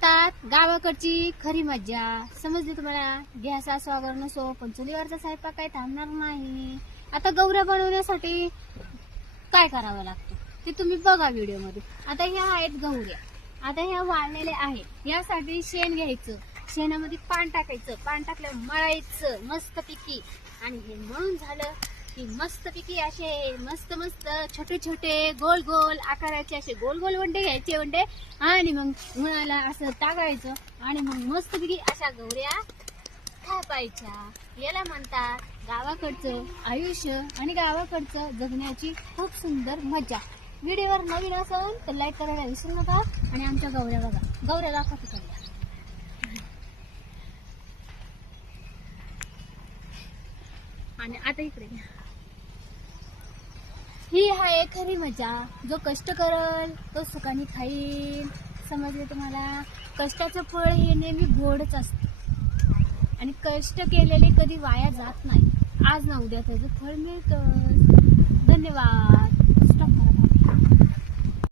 म्हणतात गावाकडची खरी मज्जा. समजली तुम्हाला? गॅस असो अगर नसो पण चुलीवरचा स्वयंपाक काही थांबणार नाही. आता गौऱ्या बनवण्यासाठी काय करावं लागतं ते तुम्ही बघा व्हिडिओ मध्ये. आता ह्या आहेत गौऱ्या. आता ह्या वाळलेल्या आहेत. यासाठी शेण घ्यायचं, शेणामध्ये पान टाकायचं, पान टाकल्यावर मळायचं मस्त पिकी. आणि हे मळून झालं की मस्त पिकी असे मस्त मस्त छोटे छोटे गोल गोल आकाराचे असे गोल गोल वंडे घ्यायचे वंडे आणि मग उन्हाला असं टाकायचं आणि मग मस्त पिकी अशा गौऱ्या थापायच्या. याला म्हणतात गावाकडचं आयुष्य आणि गावाकडचं जगण्याची खूप सुंदर मजा. व्हिडिओवर नवीन असेल तर लाईक करायला विसरू नका. आणि आमच्या गौऱ्या बघा, गौऱ्या दाखवा तिकडल्या. आणि आता इकडे ही आहे खरी मजा. जो कष्ट करल तो सुखाने खाईल. समजले तुम्हाला? कष्टाचं फळ हे नेहमी गोडच असतं आणि कष्ट केलेले कधी वाया जात नाही. आज ना उद्या त्याचं फळ मिळतं.